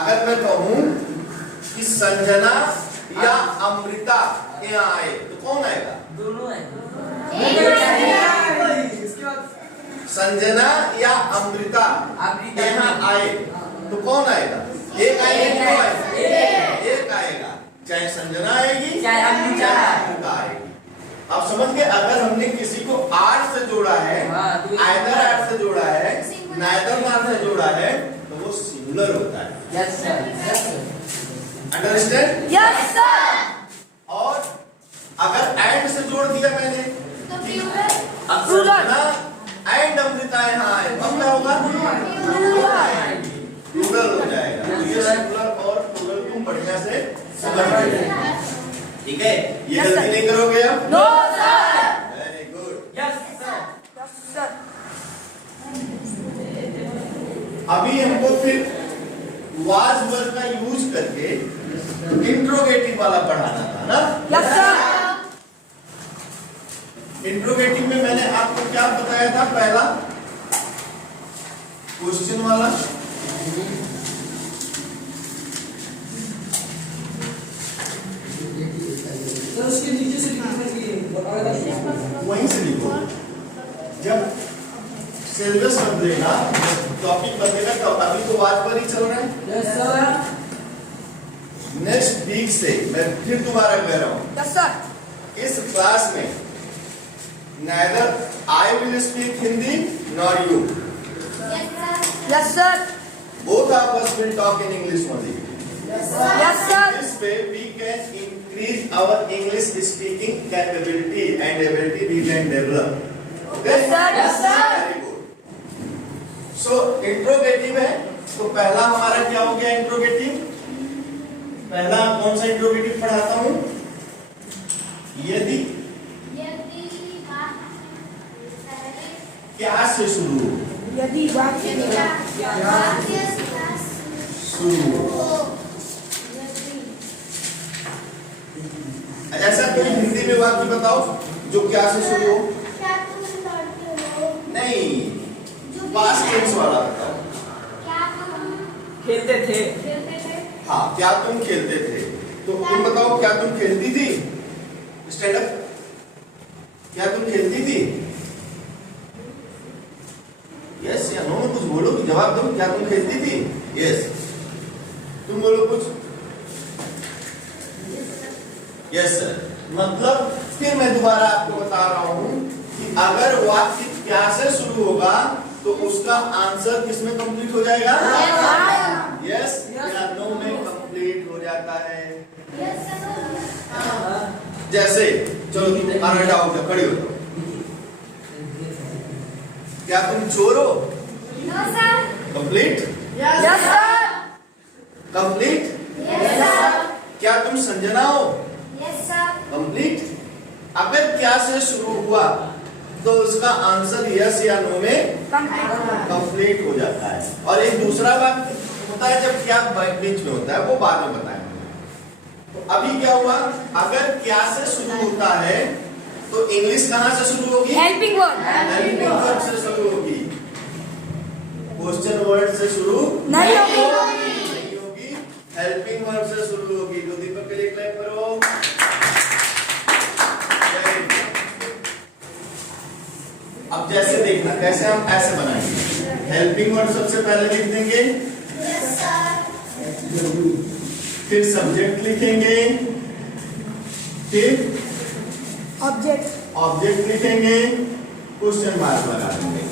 अगर मैं कहूं कि संजना या अमृता यहाँ आए तो कौन आएगा? दोनों है। संजना या अमृता यहाँ आए तो कौन आएगा? एक आएगा, एक आएगा, चाहे संजना आएगी चाहे अमृता आएगी। अब समझ गए, अगर हमने किसी को आर से जोड़ा है, आइदर आर से जोड़ा है, नाइदर आर से जोड़ा है, तो वो सिंगुलर होता है। Yes sir, yes sir, understand? Yes sir. और अगर एंड से जोड़ दिया मैंने, प्लूरल एंड अमृता यहाँ आए, अब क्या होगा? प्लूरल हो जाएगा। तो ये सिंगुलर और प्लूरल तुम बढ़िया से समझ गए, ठीक है? ये गलती नहीं करोगे अब? No sir. Very good. Yes sir. अभी हमको फिर वाज वर्ड का यूज करके इंट्रोगेटिव वाला पढ़ाना था ना? Yes sir. इंट्रोगेटिव में मैंने आपको क्या बताया था? पहला क्वेश्चन वाला, तो उसके नीचे से वहीं से लिखो। जब सिलेबस बदलेगा, टॉपिक बदलेगा, तो अभी तो वाज पर ही चल रहा है। Yes sir. नेक्स्ट वीक से मैं फिर दोबारा कह रहा हूँ, यस सर। इस क्लास में neither I will speak Hindi nor you. Yes sir. Both of us will talk in English only. Yes sir. This way we can increase our English speaking capability and ability we can develop. Okay? Yes, sir. Yes, sir. Very good. So interrogative है, तो पहला हमारा क्या हो गया? Interrogative. पहला कौन सा इंट्रोगेटिव पढ़ाता हूँ? यदि क्या से शुरू हो? यदि वाक्य शुरू हो। ऐसा कोई हिंदी में वाक्य बताओ जो क्या से शुरू हो? नहीं, पास्ट टेंस वाला बताओ। खेलते थे। हाँ, क्या तुम खेलते थे? तो तुम बताओ, क्या तुम खेलती थी? Stand up. क्या तुम खेलती थी? यस या नो में कुछ बोलो, जवाब दो। क्या तुम खेलती थी? यस। तुम बोलो कुछ। Yes sir. मतलब फिर मैं दोबारा आपको बता रहा हूं कि अगर वाक्य क्या से शुरू होगा तो उसका आंसर किसमें कंप्लीट हो जाएगा? यस या नो में कंप्लीट हो जाता है। जैसे चलो तुम आना जाओ, खड़ी हो जाओ। क्या तुम चोर हो? Complete. Yes sir. Complete. Yes sir. क्या तुम संजना हो? Yes sir. कंप्लीट। अगर क्या से शुरू हुआ तो उसका आंसर यस या नो में कंप्लीट हो जाता है। और एक दूसरा बात होता है जब क्या बीच में होता है, वो बाद में बताएंगे। तो अभी क्या हुआ? अगर क्या से शुरू होता है तो इंग्लिश कहां से शुरू होगी? Helping word. हेल्पिंग वर्ड से शुरू होगी। क्वेश्चन वर्ड से शुरू नहीं होगी। नहीं होगी, हेल्पिंग वर्ड से शुरू होगी। तो दीपक के लिए क्लैप करो। अब जैसे देखना, कैसे हम ऐसे बनाएंगे। हेल्पिंग वर्ड सबसे पहले लिख देंगे, फिर सब्जेक्ट लिखेंगे, फिर ऑब्जेक्ट ऑब्जेक्ट लिखेंगे, क्वेश्चन मार्क लगा देंगे।